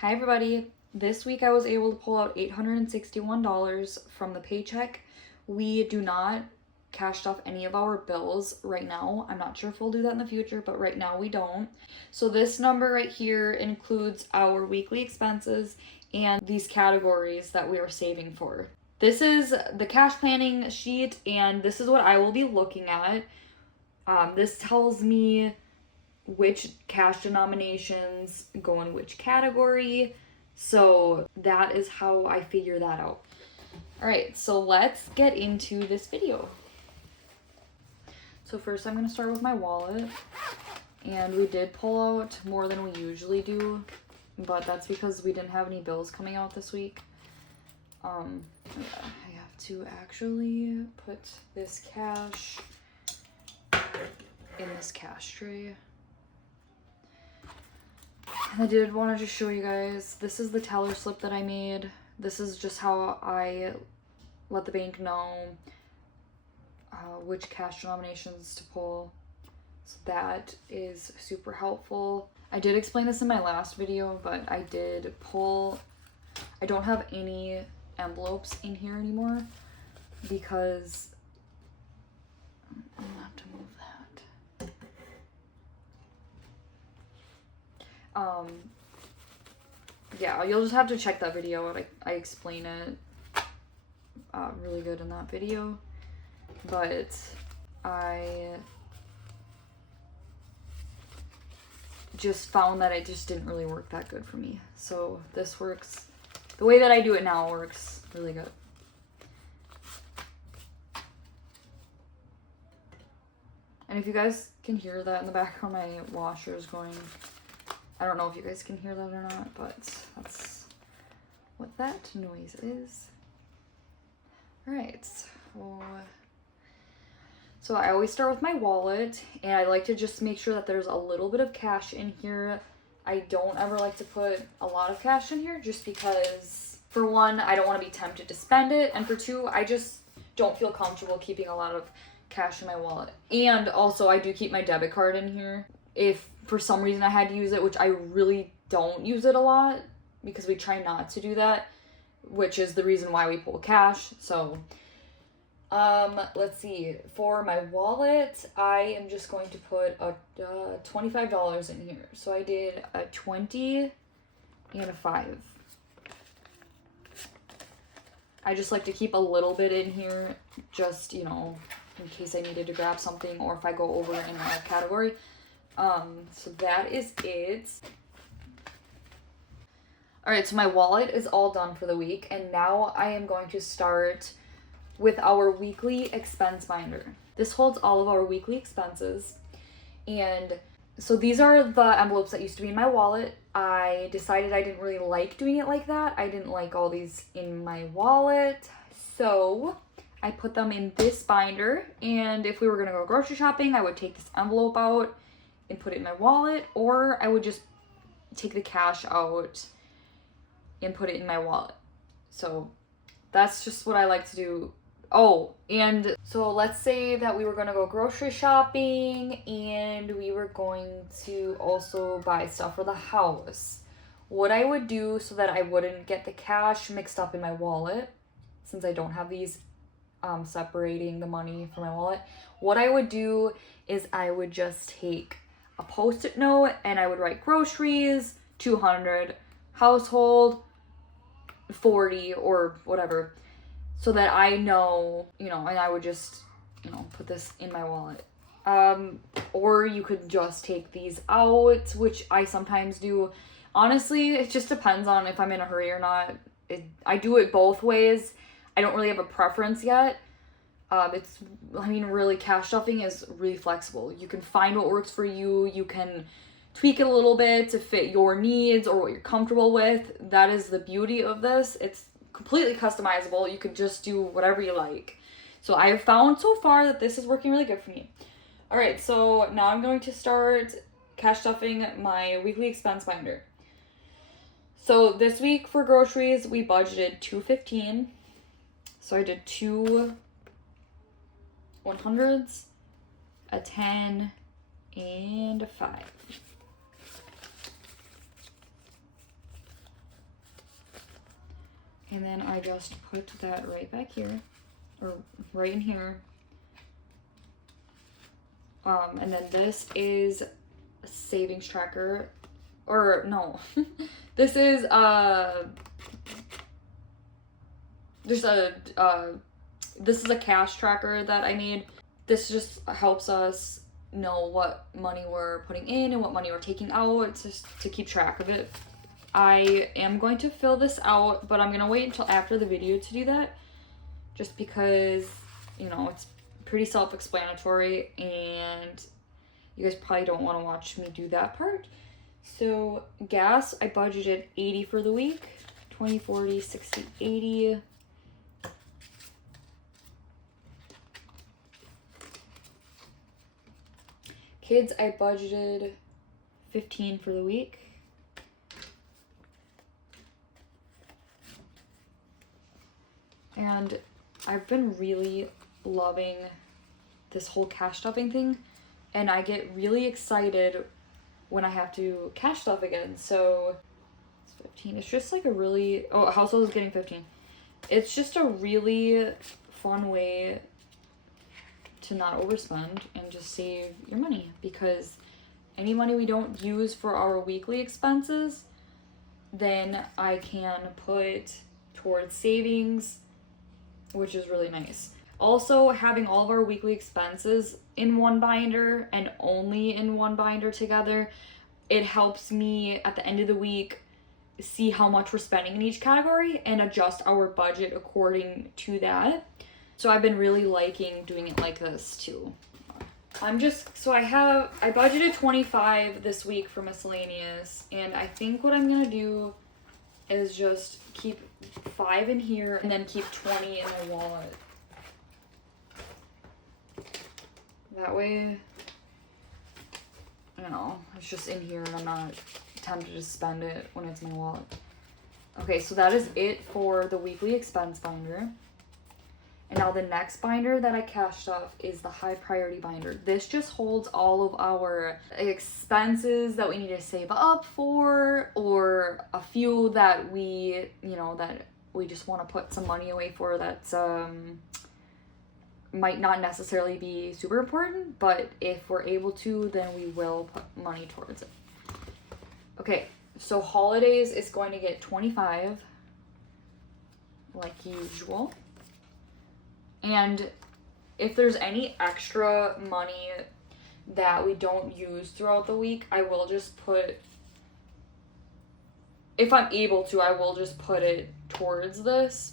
Hi everybody. This week I was able to pull out $861 from the paycheck. We do not cash off any of our bills right now. I'm not sure if we'll do that in the future, but right now we don't. So this number right here includes our weekly expenses and these categories that we are saving for. This is the cash planning sheet, and this is what I will be looking at. This tells me which cash denominations go in which category. So that is how I figure that out. All right, so let's get into this video. So first I'm going to start with my wallet. And we did pull out more than we usually do, but that's because we didn't have any bills coming out this week. I have to actually put this cash in this cash tray. And I did want to just show you guys, this is the teller slip that I made. This is just how I let the bank know which cash denominations to pull. So that is super helpful. I did explain this in my last video, but I did pull, I don't have any envelopes in here anymore because I'm gonna have to move that. Yeah, you'll just have to check that video. I explain it really good in that video, but I just found that it just didn't really work that good for me. So this works, the way that I do it now works really good. And if you guys can hear that in the background, my washer is going. I don't know if you guys can hear that or not, but that's what that noise is. All right, so I always start with my wallet, and I like to just make sure that there's a little bit of cash in here. I don't ever like to put a lot of cash in here just because, for one, I don't want to be tempted to spend it, and for two, I just don't feel comfortable keeping a lot of cash in my wallet. And also, I do keep my debit card in here. If for some reason I had to use it, which I really don't use it a lot because we try not to do that, which is the reason why we pull cash. So let's see, for my wallet I am just going to put a $25 in here. So I did a 20 and a 5. I just like to keep a little bit in here, just, you know, in case I needed to grab something or if I go over in a category. So that is it. All right, so my wallet is all done for the week, and now I am going to start with our weekly expense binder. This holds all of our weekly expenses, and so these are the envelopes that used to be in my wallet. I decided I didn't really like doing it like that. I didn't like all these in my wallet, so I put them in this binder, and if we were gonna go grocery shopping, I would take this envelope out and put it in my wallet, or I would just take the cash out and put it in my wallet. So that's just what I like to do. Oh, and so let's say that we were going to go grocery shopping and we were going to also buy stuff for the house. What I would do so that I wouldn't get the cash mixed up in my wallet, since I don't have these separating the money from my wallet, what I would do is I would just take a post-it note and I would write groceries, 200, household, 40, or whatever, so that I know, you know, and I would just, you know, put this in my wallet. Or you could just take these out, which I sometimes do. Honestly, it just depends on if I'm in a hurry or not. I do it both ways. I don't really have a preference yet. Really, cash stuffing is really flexible. You can find what works for you. You can tweak it a little bit to fit your needs or what you're comfortable with. That is the beauty of this. It's completely customizable. You could just do whatever you like. So I have found so far that this is working really good for me. All right, so now I'm going to start cash stuffing my weekly expense binder. So this week for groceries, we budgeted $215. So I did 2 100s, a 10, and a 5. And then I just put that right back here, or right in here. And then this is a savings tracker, or no, this is this is a cash tracker that I made. This just helps us know what money we're putting in and what money we're taking out, just to keep track of it. I am going to fill this out, but I'm gonna wait until after the video to do that, just because, you know, it's pretty self-explanatory and you guys probably don't want to watch me do that part. So gas, I budgeted 80 for the week. 20, 40, 60, 80. Kids, I budgeted 15 for the week. And I've been really loving this whole cash stuffing thing, and I get really excited when I have to cash stuff again. So it's 15. It's just like a really, oh, household is getting 15. It's just a really fun way to not overspend and just save your money, because any money we don't use for our weekly expenses, then I can put towards savings, which is really nice. Also, having all of our weekly expenses in one binder and only in one binder together, it helps me at the end of the week see how much we're spending in each category and adjust our budget according to that. So I've been really liking doing it like this too. I budgeted 25 this week for miscellaneous, and I think what I'm gonna do is just keep 5 in here and then keep 20 in my wallet. That way, you know, it's just in here and I'm not tempted to spend it when it's in my wallet. Okay, so that is it for the weekly expense binder. And now the next binder that I cashed off is the high priority binder. This just holds all of our expenses that we need to save up for, or a few that we, you know, that we just want to put some money away for that's might not necessarily be super important, but if we're able to, then we will put money towards it. Okay, so holidays is going to get 25, like usual. And if there's any extra money that we don't use throughout the week, I will just put, if I'm able to, I will just put it towards this.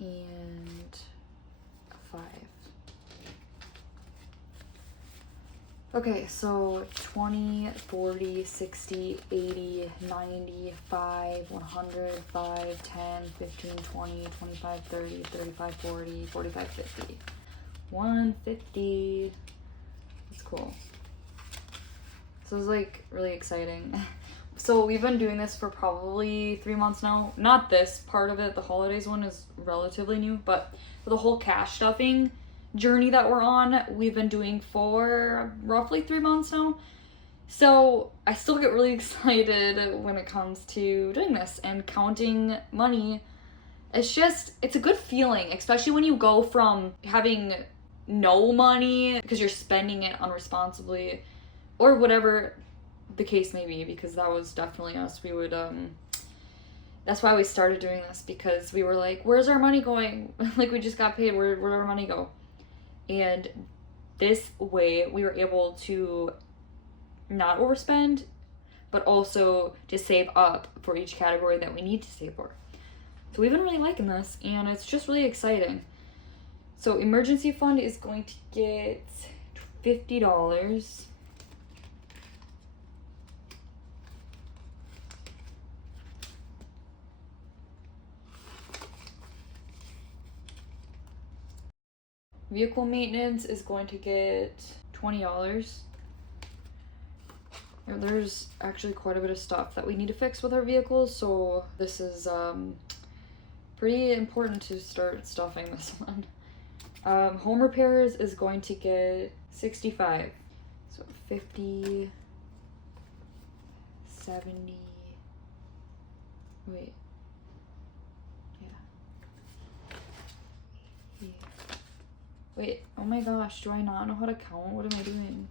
And 5. Okay, so 20, 40, 60, 80, 90, 5, 100, 5, 10, 15, 20, 25, 30, 35, 40, 45, 50. 150. That's cool. So it's like really exciting. So we've been doing this for probably 3 months now. Not this part of it, the holidays one is relatively new, but for the whole cash stuffing journey that we're on, we've been doing for roughly 3 months now. So I still get really excited when it comes to doing this and counting money. It's a good feeling, especially when you go from having no money because you're spending it unresponsibly or whatever the case may be, because that was definitely us. We would that's why we started doing this, because we were like, where's our money going? Like, we just got paid, where'd our money go? And this way we were able to not overspend, but also to save up for each category that we need to save for. So we've been really liking this, and it's just really exciting. So emergency fund is going to get $50. Vehicle maintenance is going to get $20. there's actually quite a bit of stuff that we need to fix with our vehicles, so this is pretty important to start stuffing this one. Home repairs is going to get 65. So 50, 70, wait, yeah. Wait, oh my gosh, do I not know how to count? What am I doing?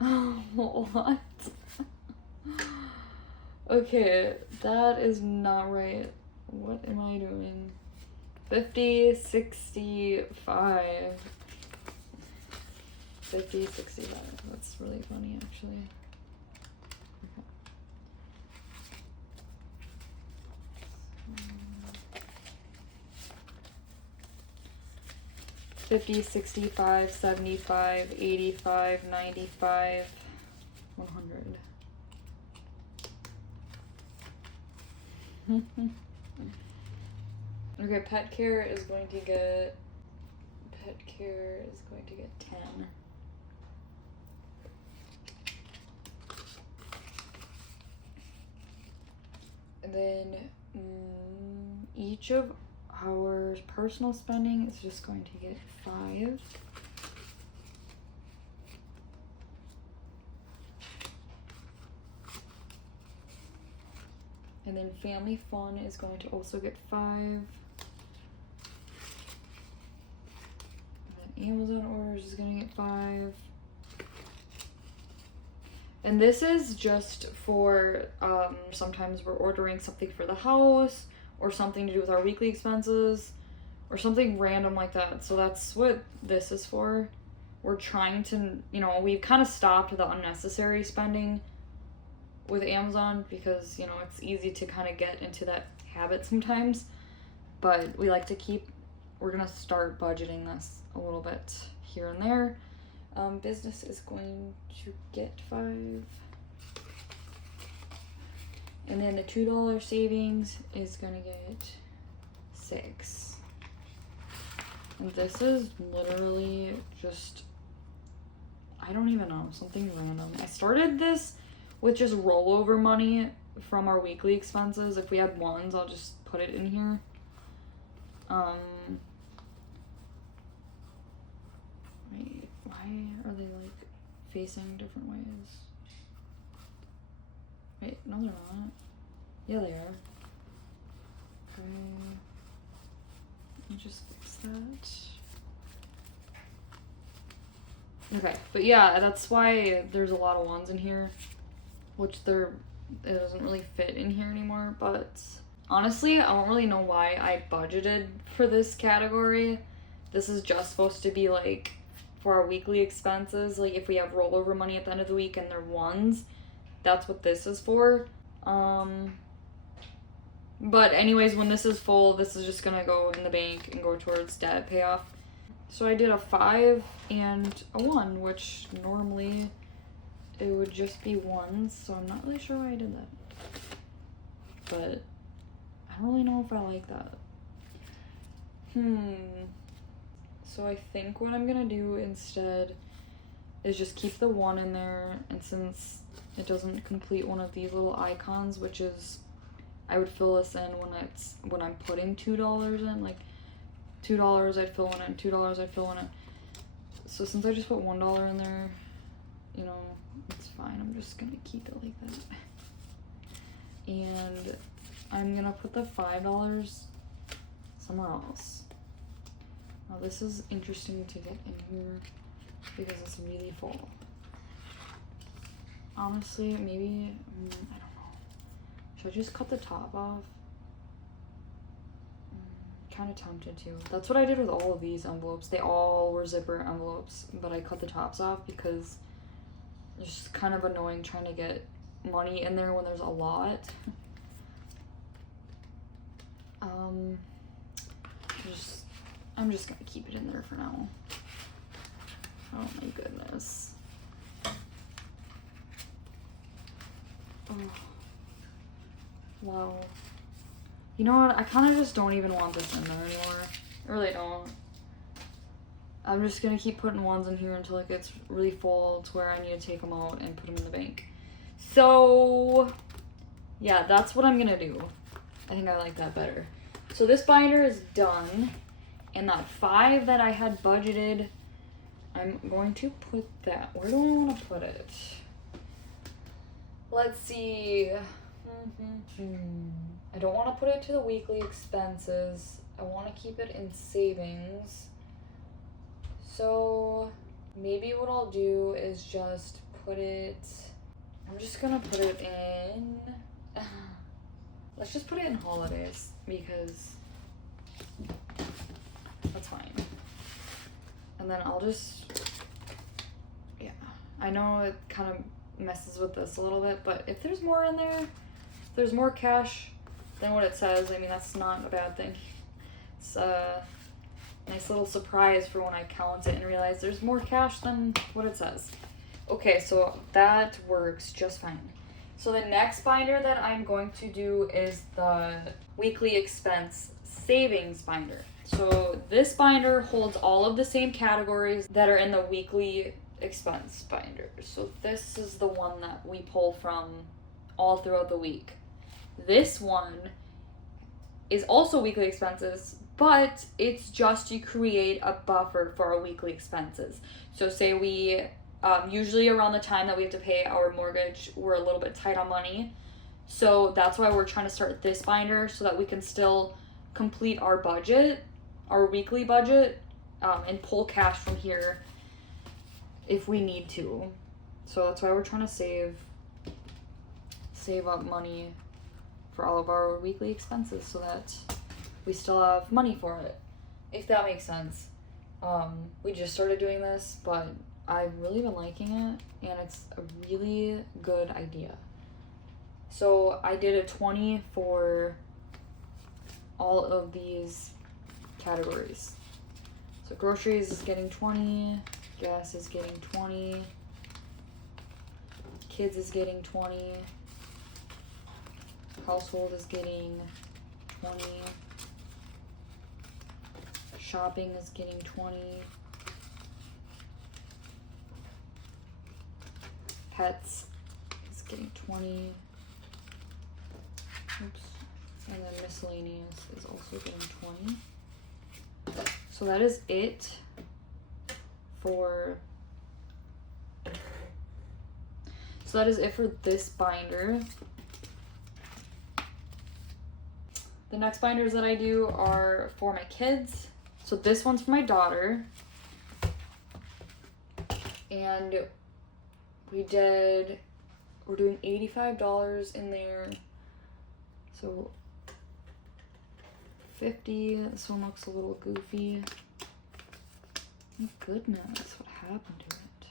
Oh, what? Okay, that is not right. What am I doing? 50, 65. 50, 65. That's really funny, actually. Okay. 50, 65, 75, 85, 95, 100. Okay, pet care is going to get 10. And then each of our personal spending is just going to get 5. And then family fun is going to also get 5. And then Amazon orders is going to get 5. And this is just for sometimes we're ordering something for the house or something to do with our weekly expenses or something random like that. So that's what this is for. We're trying to, we've kind of stopped the unnecessary spending with Amazon because, it's easy to kind of get into that habit sometimes. But we like to we're going to start budgeting this a little bit here and there. Business is going to get 5. And then the $2 savings is going to get 6. And this is literally just, I don't even know, something random. I started this with just rollover money from our weekly expenses. If we had ones, I'll just put it in here. Wait, why are they like facing different ways? Wait, no they're not. Yeah, they are. Okay. Let me just fix that. Okay, but yeah, that's why there's a lot of ones in here, which it doesn't really fit in here anymore, but honestly, I don't really know why I budgeted for this category. This is just supposed to be like for our weekly expenses, like if we have rollover money at the end of the week and they're ones, that's what this is for. But anyways, when this is full, this is just gonna go in the bank and go towards debt payoff. So I did a 5 and a 1, which normally it would just be 1s, so I'm not really sure why I did that. But I don't really know if I like that. So I think what I'm gonna do instead is just keep the 1 in there, and since it doesn't complete one of these little icons, which is, I would fill this in when I'm putting $2 in, like $2 I'd fill in it, $2 I'd fill in it. So since I just put $1 in there, it's fine. I'm just gonna keep it like that. And I'm gonna put the $5 somewhere else. Now this is interesting to get in here because it's really full. Honestly, maybe, I don't know. Should I just cut the top off? Kind of tempted to. That's what I did with all of these envelopes. They all were zipper envelopes, but I cut the tops off because it's just kind of annoying trying to get money in there when there's a lot. I'm just gonna keep it in there for now. Oh my goodness. Oh. Wow. You know what? I kind of just don't even want this in there anymore. I really don't. I'm just gonna keep putting 1s in here until it gets really full to where I need to take them out and put them in the bank. So yeah, that's what I'm gonna do. I think I like that better. So this binder is done, and that 5 that I had budgeted, I'm going to put that. Where do I want to put it? Let's see. I don't want to put it to the weekly expenses. I want to keep it in savings. So maybe what I'll do is just put it, I'm just gonna put it in, let's just put it in holidays because that's fine. And then I'll just, yeah, I know it kind of messes with this a little bit, but if there's more in there, if there's more cash than what it says, I mean, that's not a bad thing. It's a nice little surprise for when I count it and realize there's more cash than what it says. Okay, so that works just fine. So the next binder that I'm going to do is the weekly expense savings binder. So this binder holds all of the same categories that are in the weekly expense binder. So this is the one that we pull from all throughout the week. This one is also weekly expenses, but it's just to create a buffer for our weekly expenses. So say we, usually around the time that we have to pay our mortgage, we're a little bit tight on money. So that's why we're trying to start this binder so that we can still complete our budget, our weekly budget, and pull cash from here if we need to. So that's why we're trying to save up money for all of our weekly expenses so that we still have money for it, if that makes sense. We just started doing this, but I've really been liking it, and it's a really good idea. So I did a 20 for all of these categories. So groceries is getting 20, gas is getting 20, kids is getting 20, household is getting 20, shopping is getting 20, pets is getting 20, oops, and then miscellaneous is also getting 20. So that is it for this binder. The next binders that I do are for my kids. So this one's for my daughter. And we're doing $85 in there. So 50, this one looks a little goofy. My goodness, what happened to it?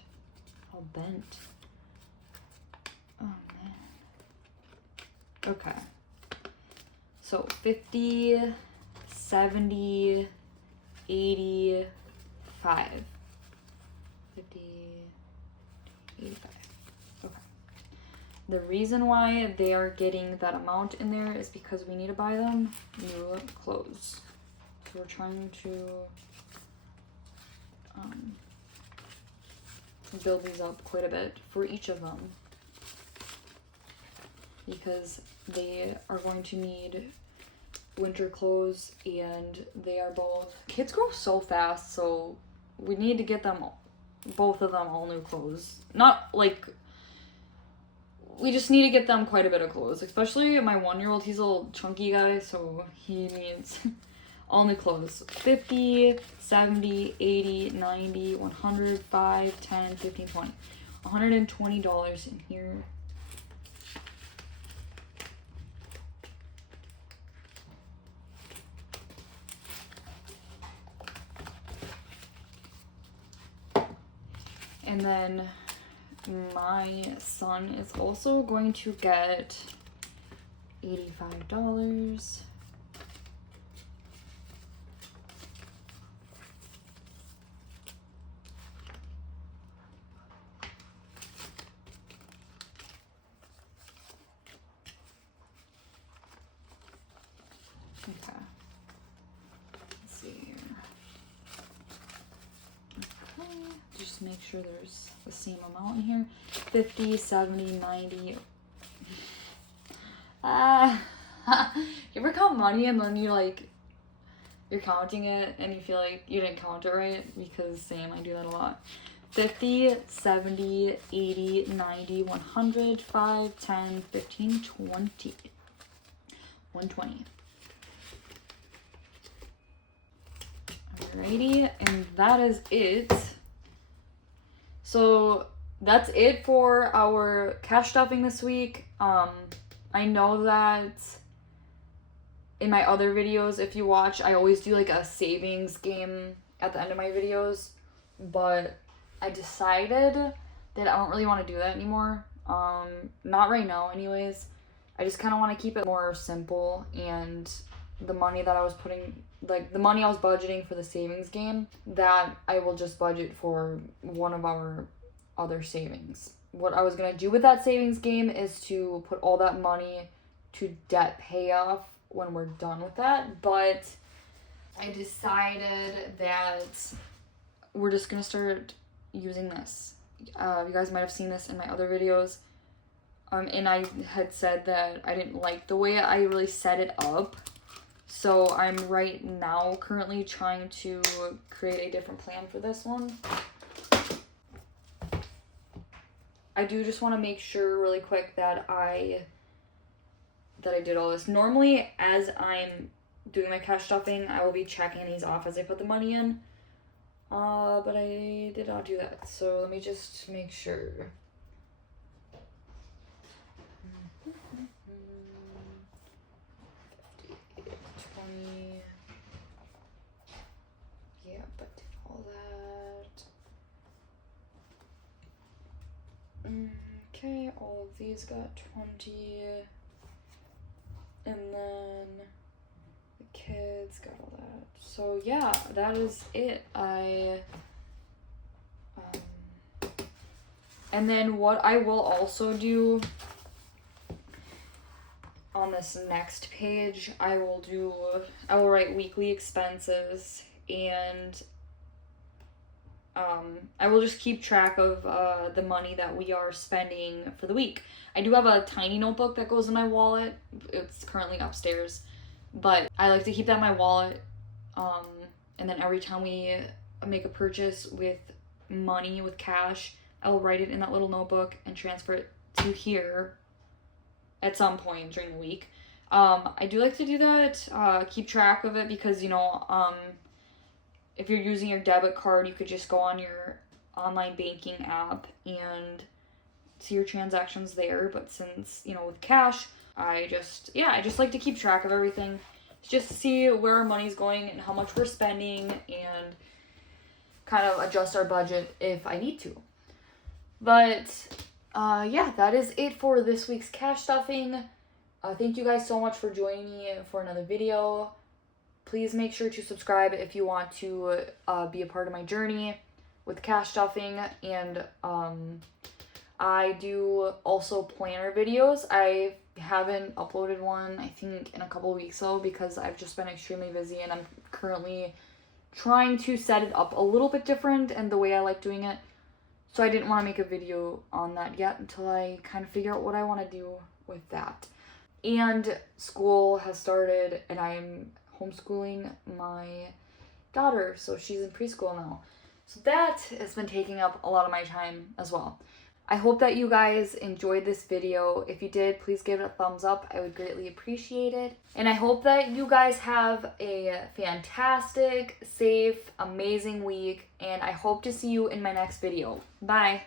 All bent. Oh man. Okay. So 50, 70, 85. 50, 85. Okay. The reason why they are getting that amount in there is because we need to buy them new clothes. So we're trying to build these up quite a bit for each of them, because they are going to need winter clothes, and they are both, kids grow so fast, so we need to get them, both of them, all new clothes. Not like, we just need to get them quite a bit of clothes, especially my 1-year-old. He's a little chunky guy, so he needs all new clothes. 50, 70, 80, 90, 100, 5, 10, 15, 20. $120 in here. And then my son is also going to get $85. Okay. Let's see here. Okay. Just make sure there's the same amount in here. 50, 70, 90. You ever count money and then you're counting it and you feel like you didn't count it right? Because same, I do that a lot. 50, 70, 80, 90, 100, 5, 10, 15, 20. 120. Alrighty, and that is it. So that's it for our cash stuffing this week. I know that in my other videos, if you watch, I always do like a savings game at the end of my videos, but I decided that I don't really want to do that anymore. Not right now anyways. I just kind of want to keep it more simple, and the money that I was putting, like the money I was budgeting for the savings game, that I will just budget for one of our other savings. What I was going to do with that savings game is to put all that money to debt payoff when we're done with that, but I decided that we're just going to start using this. You guys might have seen this in my other videos, and I had said that I didn't like the way I really set it up, so I'm right now currently trying to create a different plan for this one. I do just want to make sure really quick that I did all this. Normally, as I'm doing my cash stuffing, I will be checking these off as I put the money in. But I did not do that. So let me just make sure. 50, 20. Yeah, but all that. Okay, all of these got 20. And then the kids got all that. So yeah, that is it. And then what I will also do on this next page, I will write weekly expenses, and I will just keep track of the money that we are spending for the week. I do have a tiny notebook that goes in my wallet. It's currently upstairs, but I like to keep that in my wallet. And then every time we make a purchase with money, with cash, I will write it in that little notebook and transfer it to here at some point during the week. I do like to do that, keep track of it, because, if you're using your debit card, you could just go on your online banking app and see your transactions there. But since, with cash, I just like to keep track of everything. Just to see where our money's going and how much we're spending, and kind of adjust our budget if I need to. But, that is it for this week's cash stuffing. Thank you guys so much for joining me for another video. Please make sure to subscribe if you want to be a part of my journey with cash stuffing. And I do also planner videos. I haven't uploaded one, I think, in a couple weeks though, because I've just been extremely busy, and I'm currently trying to set it up a little bit different and the way I like doing it. So I didn't want to make a video on that yet until I kind of figure out what I want to do with that. And school has started, and I'm homeschooling my daughter, so she's in preschool now. So that has been taking up a lot of my time as well. I hope that you guys enjoyed this video. If you did, please give it a thumbs up. I would greatly appreciate it. And I hope that you guys have a fantastic, safe, amazing week, and I hope to see you in my next video. Bye!